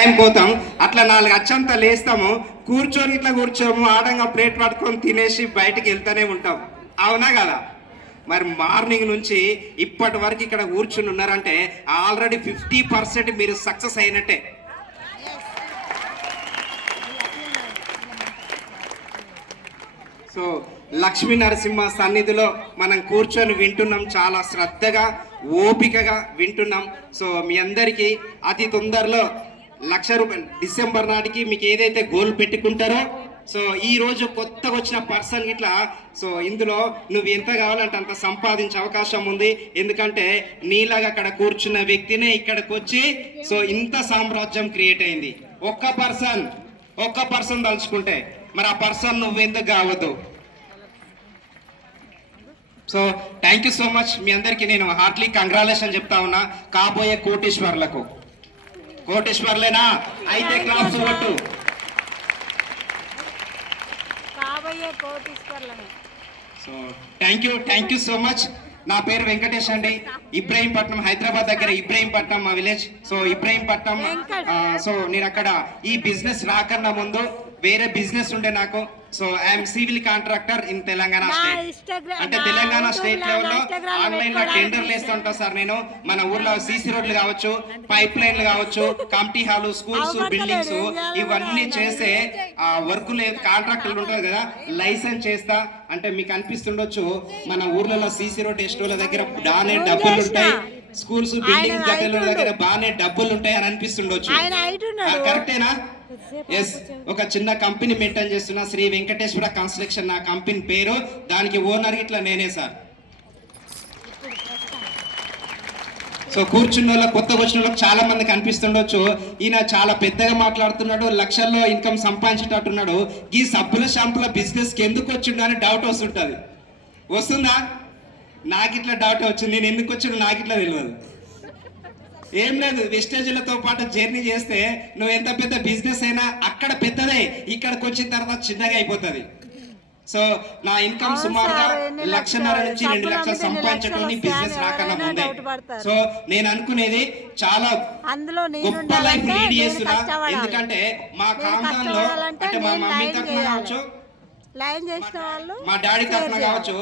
Time పోతాం అట్లా 4 అచ్చంతా లేస్తాము, కూర్చొని ఇట్లా కూర్చోము, ఆడంగా ప్లేట్ పట్టుకొని తినేసి బయటికి వెళ్తూనే ఉంటాం. అవునా కదా? మరి మార్నింగ్ నుంచి ఇప్పటి వరకు ఇక్కడ కూర్చుని ఉన్నారంటే ఆల్రెడీ 50% మీరు సక్సెస్ అయినట్టే. సో లక్ష్మీ నరసింహ సన్నిధిలో మనం కూర్చొని వింటున్నాం, చాలా శ్రద్ధగా ఓపికగా వింటున్నాం. సో మీ అందరికీ అతి తొందరలో ₹1,00,000 డిసెంబర్ నాటికి మీకు ఏదైతే గోల్ పెట్టుకుంటారో, సో ఈ రోజు కొత్తగా వచ్చిన పర్సన్ ఇట్లా, సో ఇందులో నువ్వు ఎంత కావాలంటే అంత సంపాదించే అవకాశం ఉంది. ఎందుకంటే నీలాగా అక్కడ కూర్చున్న వ్యక్తినే ఇక్కడికి వచ్చి సో ఇంత సామ్రాజ్యం క్రియేట్ అయింది. ఒక్క పర్సన్ తలుచుకుంటే మరి ఆ పర్సన్ నువ్వు ఎందుకు కావద్దు. So thank you so much. మీ అందరికీ నేను హార్ట్లీ కంగ్రాచులేషన్ చెప్తా ఉన్నా. కాబోయే కోటేశ్వర్లేనా అయితే క్లాప్స్ కొట్టు. So thank you so much. నా పేరు వెంకటేష్ అండి. ఇబ్రహీంపట్నం, హైదరాబాద్ దగ్గర ఇబ్రహీంపట్నం మా విలేజ్. సో ఇబ్రహీంపట్నం, సో నేను అక్కడ ఈ బిజినెస్ రాకన్నా ముందు వేరే బిజినెస్ ఉండే నాకు. So I'm civil contractor in Telangana state. అంటే తెలంగాణ స్టేట్ లెవెల్లో ఆన్లైన్ లో టెండర్లు వేస్తుంటా సార్ నేను. మన ఊర్లో సీసీ రోడ్లు కావచ్చు, పైప్ లైన్లు కావచ్చు, కమిటీ హాలు, స్కూల్స్, బిల్డింగ్స్ ఇవన్నీ చేసే వర్క్ లేదు, కాంట్రాక్టర్లు ఉంటుంది కదా, లైసెన్స్ చేస్తా. అంటే మీకు అనిపిస్తుండొచ్చు మన ఊర్లలో సీసీ రోడ్ ఎస్టోల దగ్గర బాగానే డబ్బులు ఉంటాయి, స్కూల్స్ బిల్డింగ్స్ దగ్గర బాగానే డబ్బులు ఉంటాయి అని అనిపిస్తుండొచ్చు. కరెక్టేనా? ఎస్. ఒక చిన్న కంపెనీ మెయింటైన్ చేస్తున్నా, శ్రీ వెంకటేశ్వర కన్స్ట్రక్షన్ నా కంపెనీ పేరు. దానికి ఓనర్ ఇట్లా నేనే సార్. సో కూర్చున్న వాళ్ళకి, కొత్తగా వచ్చిన వాళ్ళకి చాలా మంది కనిపిస్తుండొచ్చు, ఈయన చాలా పెద్దగా మాట్లాడుతున్నాడు, లక్షల్లో ఇన్కమ్ సంపాదించేటట్టున్నాడు, ఈ సబ్బుల షాంపుల బిజినెస్కి ఎందుకు వచ్చిండు అని డౌట్ వస్తుందా? నాకు ఇట్లా డౌట్ వచ్చింది. నేను ఎందుకు వచ్చిండు నాకు ఇట్లా తెలియదు. ఏం లేదు, వెస్టేజ్లతో పాటు జర్నీ చేస్తే నువ్వు ఎంత పెద్ద బిజినెస్ అయినా అక్కడ పెద్దదే, ఇక్కడికి వచ్చిన తర్వాత చిన్నగా అయిపోతుంది. సో నా ఇన్కమ్ సుమారుగా 1,50,000 నుంచి 2 లక్షలు సంపాదించడం బిజినెస్ రాకన్నా ముందే. సో నేను అనుకునేది చాలా గొప్ప లైఫ్ లీడ్ చేస్తున్నా. ఎందుకంటే మా కాంతంలో అంటే మా మమ్మీ తరఫున కావచ్చు, మా డాడీ తరఫున కావచ్చు,